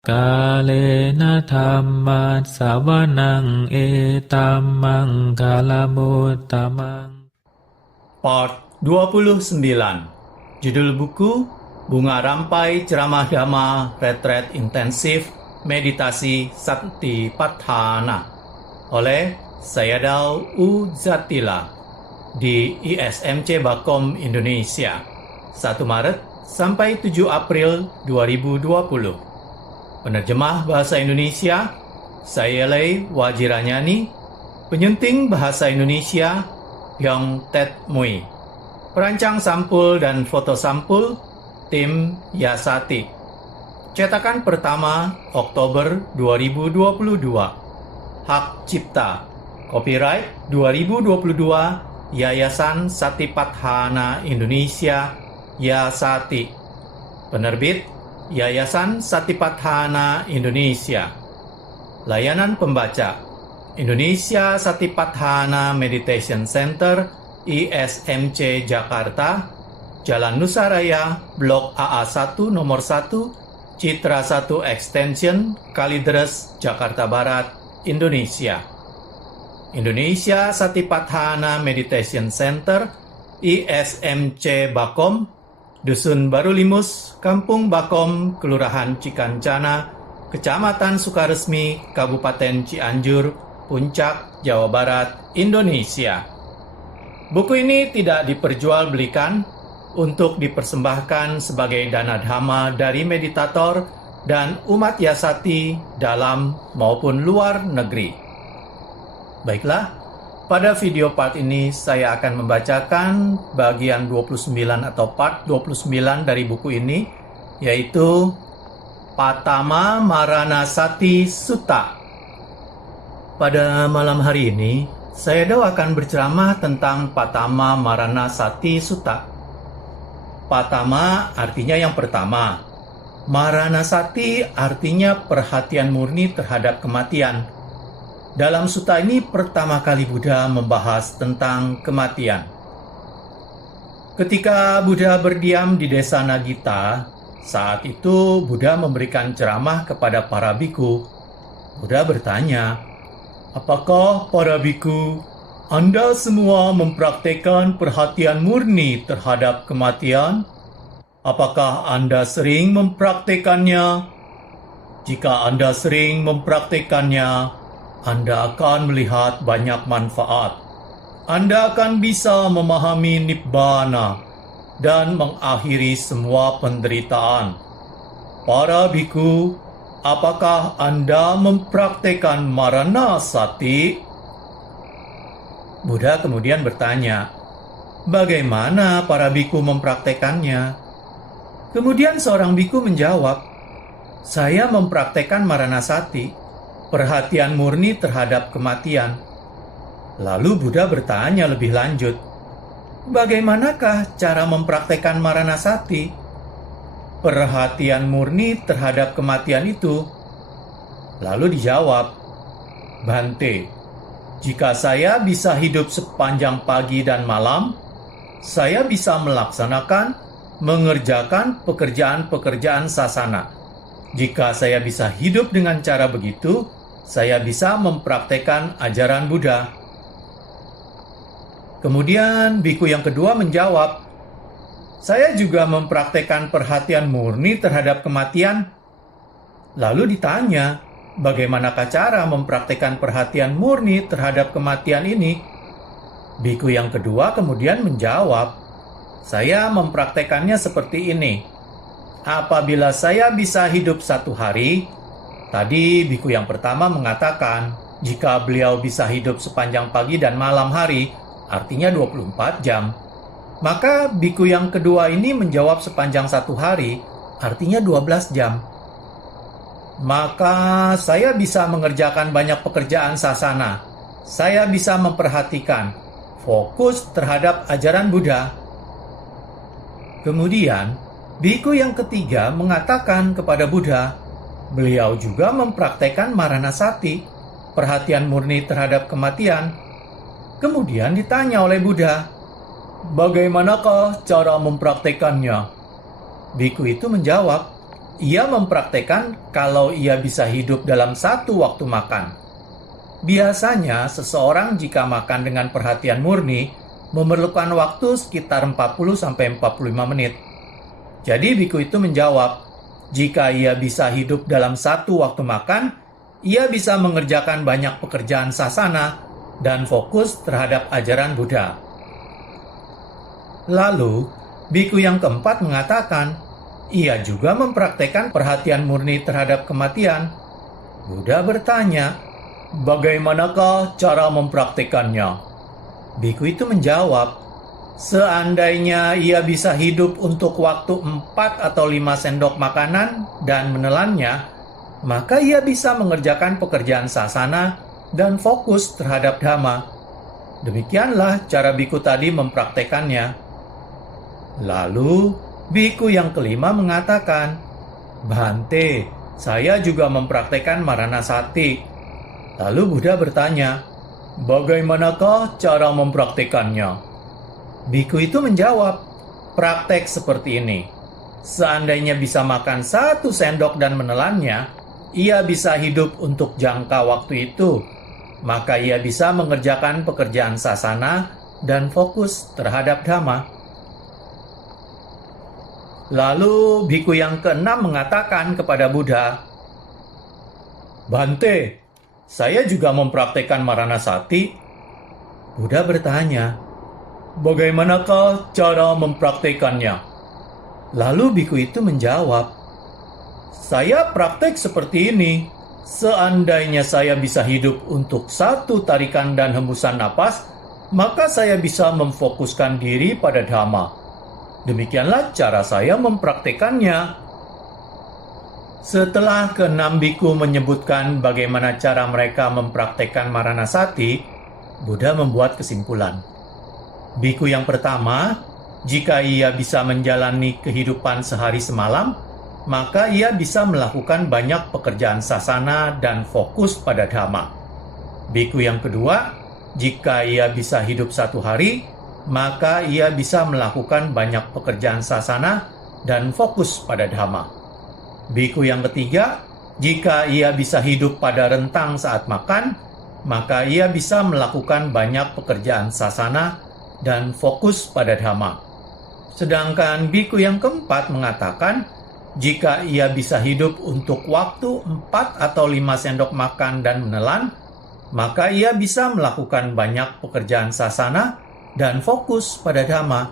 Kalena dhammat sawanang etamang kalamutamang. Part 29. Judul buku Bunga Rampai Ceramah Dhamma Retret Intensif Meditasi Satipatthana oleh Sayadaw U. Zatila di ISMC Bakom Indonesia 1 Maret sampai 7 April 2020. Penerjemah Bahasa Indonesia Sayalei Wajiranyani. Penyunting Bahasa Indonesia Yong Tet Mui. Perancang sampul dan foto sampul tim Yasati. Cetakan pertama Oktober 2022. Hak cipta. Copyright 2022 Yayasan Satipatthana Indonesia Yasati. Penerbit Yayasan Satipatthana Indonesia. Layanan pembaca Indonesia Satipatthana Meditation Center, ISMC Jakarta, Jalan Nusa Raya, Blok AA1 Nomor 1, Citra 1 Extension, Kalideres, Jakarta Barat, Indonesia. Indonesia Satipatthana Meditation Center, ISMC Bakom, Dusun Baru Limus, Kampung Bakom, Kelurahan Cikancana, Kecamatan Sukaresmi, Kabupaten Cianjur, Puncak, Jawa Barat, Indonesia. Buku ini tidak diperjualbelikan untuk dipersembahkan sebagai dana dhamma dari meditator dan umat Yasati dalam maupun luar negeri. Baiklah, pada video part ini saya akan membacakan bagian 29 atau part 29 dari buku ini, yaitu Patama Maranasati Sutta. Pada malam hari ini, Sayadaw akan berceramah tentang Patama Maranasati Sutta. Patama artinya yang pertama. Maranasati artinya perhatian murni terhadap kematian. Dalam sutta ini pertama kali Buddha membahas tentang kematian. Ketika Buddha berdiam di desa Nagita, saat itu Buddha memberikan ceramah kepada para biku. Buddha bertanya, "Apakah para biku, Anda semua mempraktekkan perhatian murni terhadap kematian? Apakah Anda sering mempraktekannya? Jika Anda sering mempraktekannya, Anda akan melihat banyak manfaat. Anda akan bisa memahami Nibbana dan mengakhiri semua penderitaan. Para biku, apakah Anda mempraktekkan Maranasati?" Buddha kemudian bertanya, "Bagaimana para biku mempraktekannya?" Kemudian seorang biku menjawab, "Saya mempraktekkan Maranasati, perhatian murni terhadap kematian." Lalu Buddha bertanya lebih lanjut, "Bagaimanakah cara mempraktekkan Maranasati, perhatian murni terhadap kematian itu?" Lalu dijawab, "Bhante, jika saya bisa hidup sepanjang pagi dan malam, saya bisa mengerjakan pekerjaan-pekerjaan sasana. Jika saya bisa hidup dengan cara begitu, saya bisa mempraktekkan ajaran Buddha." Kemudian biku yang kedua menjawab, "Saya juga mempraktekkan perhatian murni terhadap kematian." Lalu ditanya, "Bagaimanakah cara mempraktekkan perhatian murni terhadap kematian ini?" Biku yang kedua kemudian menjawab, "Saya mempraktekannya seperti ini. Apabila saya bisa hidup 1 hari," tadi biku yang pertama mengatakan, jika beliau bisa hidup sepanjang pagi dan malam hari, artinya 24 jam. Maka biku yang kedua ini menjawab sepanjang 1 hari, artinya 12 jam. "Maka saya bisa mengerjakan banyak pekerjaan sasana. Saya bisa memperhatikan, fokus terhadap ajaran Buddha." Kemudian, biku yang ketiga mengatakan kepada Buddha, beliau juga mempraktekkan Maranasati, perhatian murni terhadap kematian. Kemudian ditanya oleh Buddha, "Bagaimanakah cara mempraktekannya?" Biku itu menjawab, ia mempraktekkan kalau ia bisa hidup dalam satu waktu makan. Biasanya, seseorang jika makan dengan perhatian murni memerlukan waktu sekitar 40-45 menit. Jadi biku itu menjawab, jika ia bisa hidup dalam satu waktu makan, ia bisa mengerjakan banyak pekerjaan sasana dan fokus terhadap ajaran Buddha. Lalu, biku yang keempat mengatakan, ia juga mempraktekkan perhatian murni terhadap kematian. Buddha bertanya, bagaimanakah cara mempraktekannya? Biku itu menjawab, seandainya ia bisa hidup untuk waktu 4 atau 5 sendok makanan dan menelannya, maka ia bisa mengerjakan pekerjaan sasana dan fokus terhadap dhamma. Demikianlah cara biku tadi mempraktekannya. Lalu, biku yang kelima mengatakan, Bhante, saya juga mempraktekkan Maranasati. Lalu Buddha bertanya, bagaimanakah cara mempraktekannya? Biku itu menjawab, praktek seperti ini. Seandainya bisa makan 1 sendok dan menelannya, ia bisa hidup untuk jangka waktu itu. Maka ia bisa mengerjakan pekerjaan sasana dan fokus terhadap dhamma. Lalu biku yang keenam mengatakan kepada Buddha, Bhante, saya juga mempraktekkan Maranasati. Buddha bertanya, bagaimanakah cara mempraktekannya? Lalu biku itu menjawab, saya praktek seperti ini. Seandainya saya bisa hidup untuk 1 tarikan dan hembusan napas, maka saya bisa memfokuskan diri pada dhamma. Demikianlah cara saya mempraktekannya. Setelah keenam biku menyebutkan bagaimana cara mereka mempraktekkan Maranasati, Buddha membuat kesimpulan. Biku yang pertama, jika ia bisa menjalani kehidupan sehari semalam, maka ia bisa melakukan banyak pekerjaan sasana dan fokus pada dhamma. Biku yang kedua, jika ia bisa hidup 1 hari, maka ia bisa melakukan banyak pekerjaan sasana dan fokus pada dhamma. Biku yang ketiga, jika ia bisa hidup pada rentang saat makan, maka ia bisa melakukan banyak pekerjaan sasana dan fokus pada dhamma. Sedangkan biku yang keempat mengatakan, jika ia bisa hidup untuk waktu 4 atau 5 sendok makan dan menelan, maka ia bisa melakukan banyak pekerjaan sasana dan fokus pada dhamma.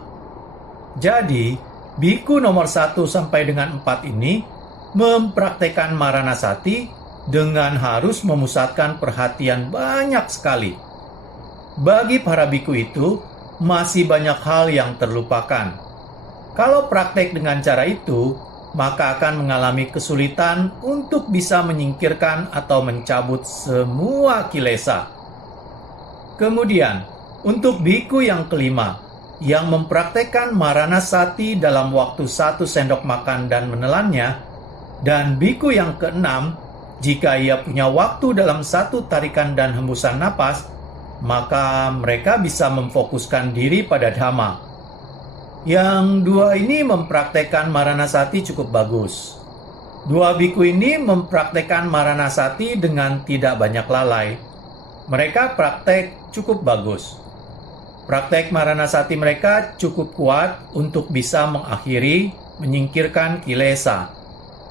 Jadi, biku nomor 1 sampai dengan 4 ini mempraktekkan Maranasati dengan harus memusatkan perhatian banyak sekali. Bagi para biku itu, masih banyak hal yang terlupakan. Kalau praktek dengan cara itu, maka akan mengalami kesulitan untuk bisa menyingkirkan atau mencabut semua kilesa. Kemudian, untuk biku yang kelima, yang mempraktekkan Maranasati dalam waktu 1 sendok makan dan menelannya, dan biku yang keenam, jika ia punya waktu dalam 1 tarikan dan hembusan napas, maka mereka bisa memfokuskan diri pada dhamma. Yang 2 ini mempraktekkan Maranasati cukup bagus. 2 biku ini mempraktekkan Maranasati dengan tidak banyak lalai. Mereka praktek cukup bagus. Praktek Maranasati mereka cukup kuat untuk bisa mengakhiri, menyingkirkan kilesa.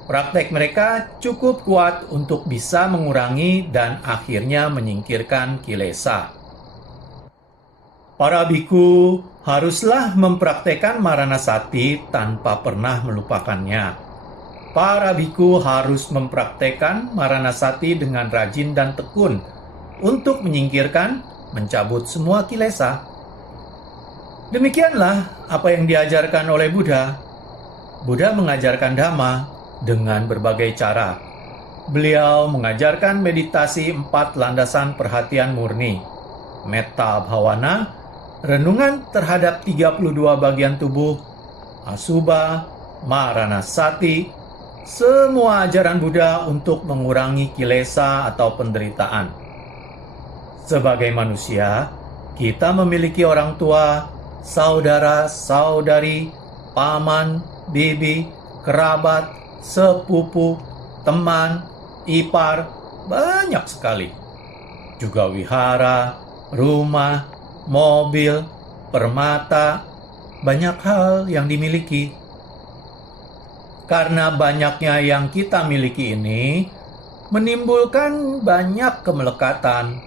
Praktek mereka cukup kuat untuk bisa mengurangi dan akhirnya menyingkirkan kilesa. Para biku haruslah mempraktekkan Maranasati tanpa pernah melupakannya. Para biku harus mempraktekkan Maranasati dengan rajin dan tekun untuk menyingkirkan, mencabut semua kilesa. Demikianlah apa yang diajarkan oleh Buddha. Buddha mengajarkan dhamma dengan berbagai cara. Beliau mengajarkan meditasi 4 landasan perhatian murni, metta bhavana, renungan terhadap 32 bagian tubuh, asubha, Maranasati, semua ajaran Buddha untuk mengurangi kilesa atau penderitaan. Sebagai manusia, kita memiliki orang tua, saudara, saudari, paman, bibi, kerabat, sepupu, teman, ipar, banyak sekali. Juga wihara, rumah, mobil, permata, banyak hal yang dimiliki. Karena banyaknya yang kita miliki ini menimbulkan banyak kemelekatan.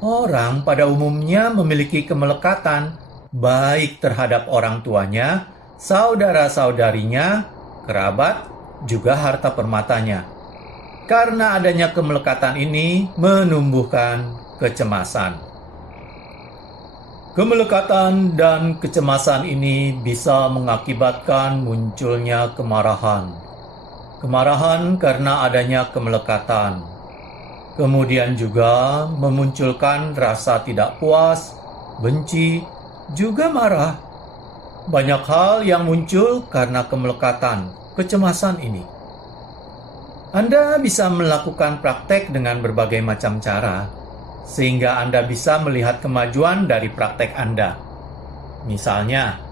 Orang pada umumnya memiliki kemelekatan baik terhadap orang tuanya, saudara-saudarinya, kerabat, juga harta permatanya. Karena adanya kemelekatan ini menumbuhkan kecemasan. Kemelekatan dan kecemasan ini bisa mengakibatkan munculnya kemarahan. Kemarahan karena adanya kemelekatan. Kemudian juga memunculkan rasa tidak puas, benci, juga marah. Banyak hal yang muncul karena kemelekatan, kecemasan ini. Anda bisa melakukan praktek dengan berbagai macam cara, sehingga Anda bisa melihat kemajuan dari praktek Anda. Misalnya,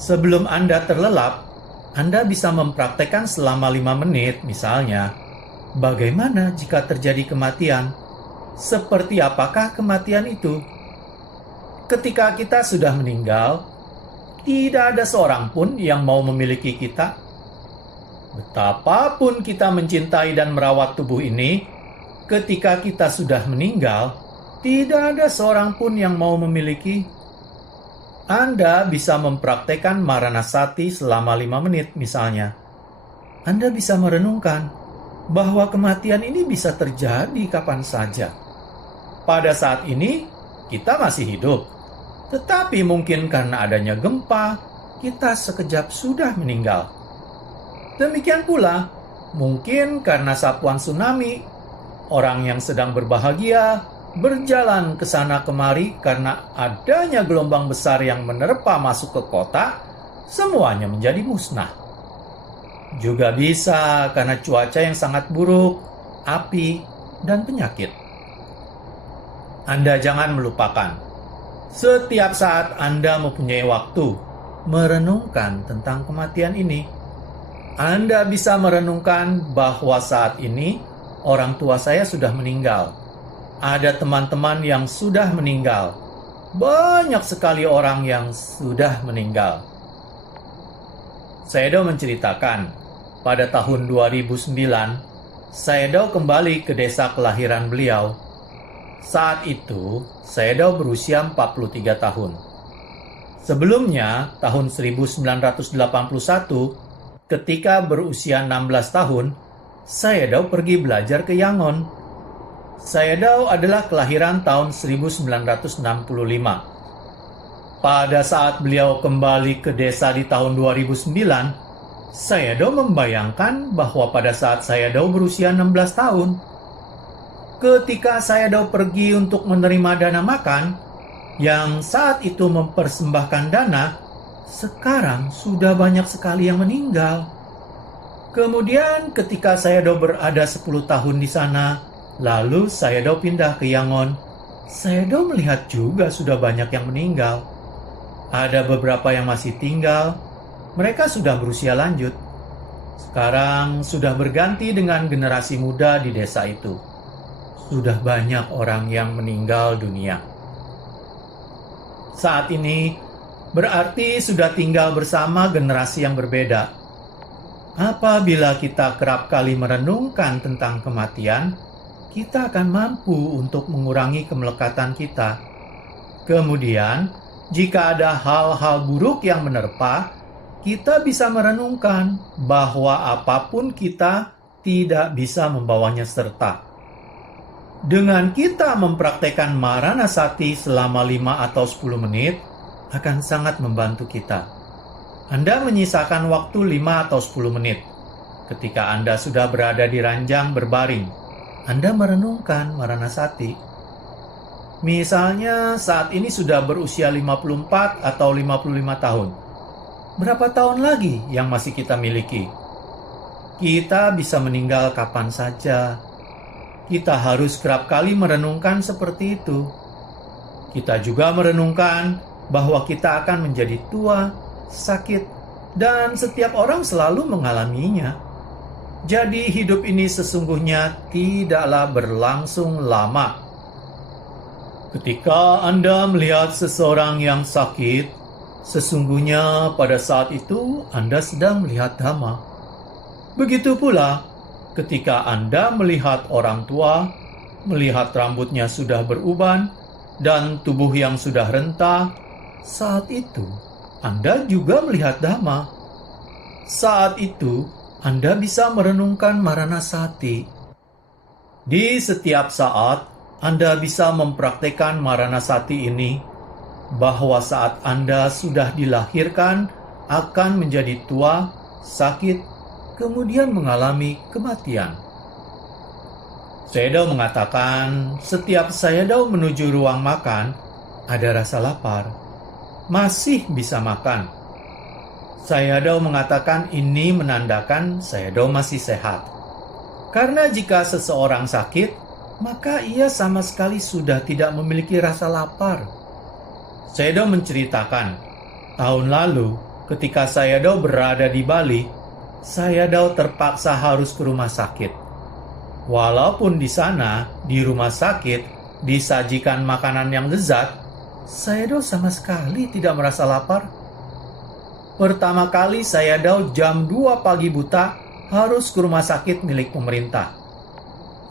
sebelum Anda terlelap, Anda bisa mempraktekkan selama 5 menit, misalnya, bagaimana jika terjadi kematian? Seperti apakah kematian itu? Ketika kita sudah meninggal, tidak ada seorang pun yang mau memiliki kita. Betapapun kita mencintai dan merawat tubuh ini, ketika kita sudah meninggal, tidak ada seorang pun yang mau memiliki. Anda bisa mempraktekkan Maranasati selama 5 menit misalnya. Anda bisa merenungkan bahwa kematian ini bisa terjadi kapan saja. Pada saat ini, kita masih hidup. Tetapi mungkin karena adanya gempa, kita sekejap sudah meninggal. Demikian pula, mungkin karena sapuan tsunami, orang yang sedang berbahagia berjalan ke sana kemari karena adanya gelombang besar yang menerpa masuk ke kota, semuanya menjadi musnah. Juga bisa karena cuaca yang sangat buruk, api, dan penyakit. Anda jangan melupakan, setiap saat Anda mempunyai waktu merenungkan tentang kematian ini. Anda bisa merenungkan bahwa saat ini orang tua saya sudah meninggal. Ada teman-teman yang sudah meninggal. Banyak sekali orang yang sudah meninggal. Sayadaw menceritakan, pada tahun 2009, Sayadaw kembali ke desa kelahiran beliau. Saat itu, Sayadaw berusia 43 tahun. Sebelumnya, tahun 1981, ketika berusia 16 tahun, Sayadaw pergi belajar ke Yangon. Sayadaw adalah kelahiran tahun 1965. Pada saat beliau kembali ke desa di tahun 2009, Sayadaw membayangkan bahwa pada saat Sayadaw berusia 16 tahun, ketika Sayadaw pergi untuk menerima dana makan, yang saat itu mempersembahkan dana, sekarang sudah banyak sekali yang meninggal. Kemudian ketika Sayadaw berada 10 tahun di sana, lalu Sayadaw pindah ke Yangon, Sayadaw melihat juga sudah banyak yang meninggal. Ada beberapa yang masih tinggal, mereka sudah berusia lanjut. Sekarang sudah berganti dengan generasi muda di desa itu. Sudah banyak orang yang meninggal dunia. Saat ini berarti sudah tinggal bersama generasi yang berbeda. Apabila kita kerap kali merenungkan tentang kematian, kita akan mampu untuk mengurangi kemelekatan kita. Kemudian, jika ada hal-hal buruk yang menerpa, kita bisa merenungkan bahwa apapun kita tidak bisa membawanya serta. Dengan kita mempraktekkan Maranasati selama 5 atau 10 menit, akan sangat membantu kita. Anda menyisakan waktu 5 atau 10 menit. Ketika Anda sudah berada di ranjang berbaring, Anda merenungkan Maranasati. Misalnya saat ini sudah berusia 54 atau 55 tahun. Berapa tahun lagi yang masih kita miliki? Kita bisa meninggal kapan saja. Kita harus kerap kali merenungkan seperti itu. Kita juga merenungkan bahwa kita akan menjadi tua, sakit, dan setiap orang selalu mengalaminya. Jadi hidup ini sesungguhnya tidaklah berlangsung lama. Ketika Anda melihat seseorang yang sakit, sesungguhnya pada saat itu Anda sedang melihat Dhamma. Begitu pula ketika Anda melihat orang tua, melihat rambutnya sudah beruban, dan tubuh yang sudah renta, saat itu Anda juga melihat Dhamma. Saat itu Anda bisa merenungkan Maranasati. Di setiap saat Anda bisa mempraktekkan Maranasati ini, bahwa saat Anda sudah dilahirkan akan menjadi tua, sakit, kemudian mengalami kematian. Sayadaw mengatakan, setiap Sayadaw menuju ruang makan, ada rasa lapar. Masih bisa makan. Sayadaw mengatakan ini menandakan Sayadaw masih sehat. Karena jika seseorang sakit, maka ia sama sekali sudah tidak memiliki rasa lapar. Sayadaw menceritakan, tahun lalu ketika Sayadaw berada di Bali, Sayadaw terpaksa harus ke rumah sakit. Walaupun di sana, di rumah sakit, disajikan makanan yang lezat, Sayadaw sama sekali tidak merasa lapar. Pertama kali Sayadaw jam 2 pagi buta harus ke rumah sakit milik pemerintah.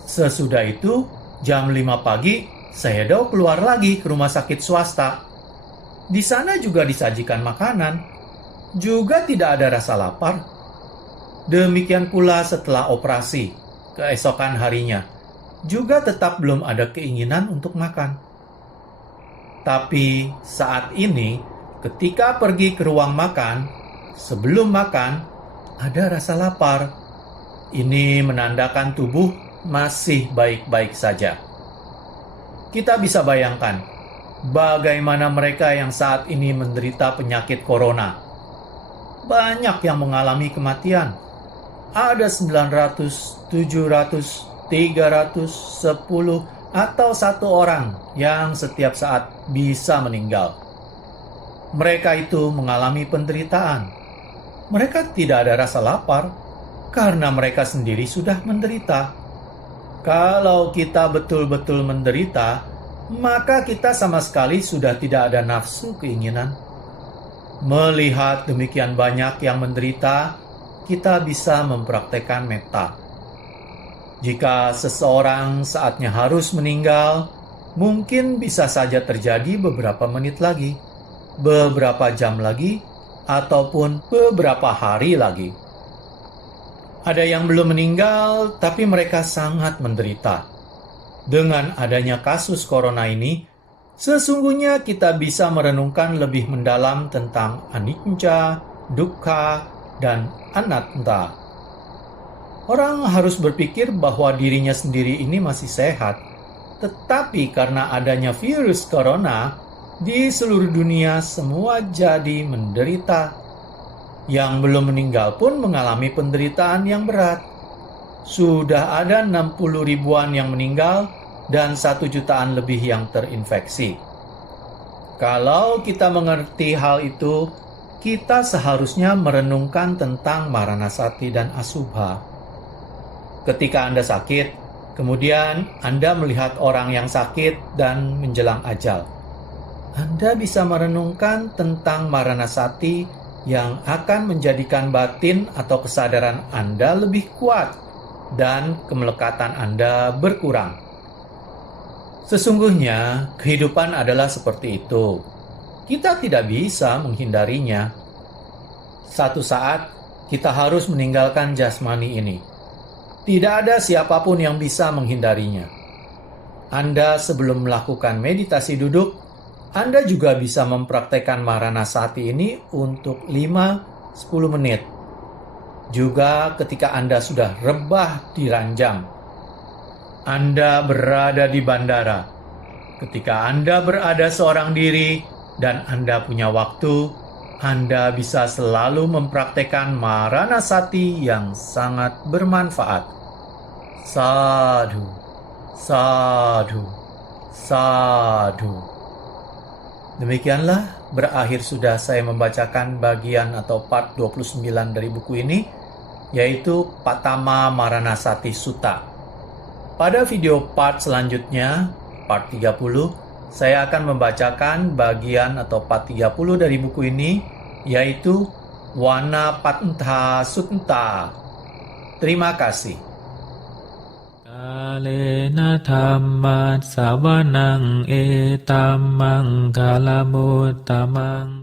Sesudah itu, jam 5 pagi, Sayadaw keluar lagi ke rumah sakit swasta. Di sana juga disajikan makanan, juga tidak ada rasa lapar. Demikian pula setelah operasi, keesokan harinya, juga tetap belum ada keinginan untuk makan. Tapi saat ini, ketika pergi ke ruang makan, sebelum makan, ada rasa lapar. Ini menandakan tubuh masih baik-baik saja. Kita bisa bayangkan, bagaimana mereka yang saat ini menderita penyakit corona. Banyak yang mengalami kematian. Ada 900, 700, 300, 10, atau 1 orang yang setiap saat bisa meninggal. Mereka itu mengalami penderitaan. Mereka tidak ada rasa lapar karena mereka sendiri sudah menderita. Kalau kita betul-betul menderita, maka kita sama sekali sudah tidak ada nafsu keinginan. Melihat demikian banyak yang menderita, kita bisa mempraktekkan metta. Jika seseorang saatnya harus meninggal, mungkin bisa saja terjadi beberapa menit lagi, beberapa jam lagi, ataupun beberapa hari lagi. Ada yang belum meninggal, tapi mereka sangat menderita. Dengan adanya kasus corona ini, sesungguhnya kita bisa merenungkan lebih mendalam tentang anicca, dukkha, dan anatta. Orang harus berpikir bahwa dirinya sendiri ini masih sehat, tetapi karena adanya virus corona, di seluruh dunia semua jadi menderita. Yang belum meninggal pun mengalami penderitaan yang berat. Sudah ada 60 ribuan yang meninggal dan 1 jutaan lebih yang terinfeksi. Kalau kita mengerti hal itu, kita seharusnya merenungkan tentang Maranasati dan Asubha. Ketika Anda sakit, kemudian Anda melihat orang yang sakit dan menjelang ajal, Anda bisa merenungkan tentang Maranasati yang akan menjadikan batin atau kesadaran Anda lebih kuat dan kemelekatan Anda berkurang. Sesungguhnya, kehidupan adalah seperti itu. Kita tidak bisa menghindarinya. Satu saat, kita harus meninggalkan jasmani ini. Tidak ada siapapun yang bisa menghindarinya. Anda sebelum melakukan meditasi duduk, Anda juga bisa mempraktekkan Maranasati ini untuk 5-10 menit. Juga ketika Anda sudah rebah di ranjang. Anda berada di bandara. Ketika Anda berada seorang diri dan Anda punya waktu, Anda bisa selalu mempraktekkan Maranasati yang sangat bermanfaat. Sadhu, sadhu, sadhu. Demikianlah berakhir sudah saya membacakan bagian atau part 29 dari buku ini. yaitu Patama Maranasati Sutta. Pada video part selanjutnya, part 30, saya akan membacakan bagian atau part 30 dari buku ini, yaitu Wanapantha Sutta. Terima kasih. Kalena dhammat savanang etammang kalamuttamaṃ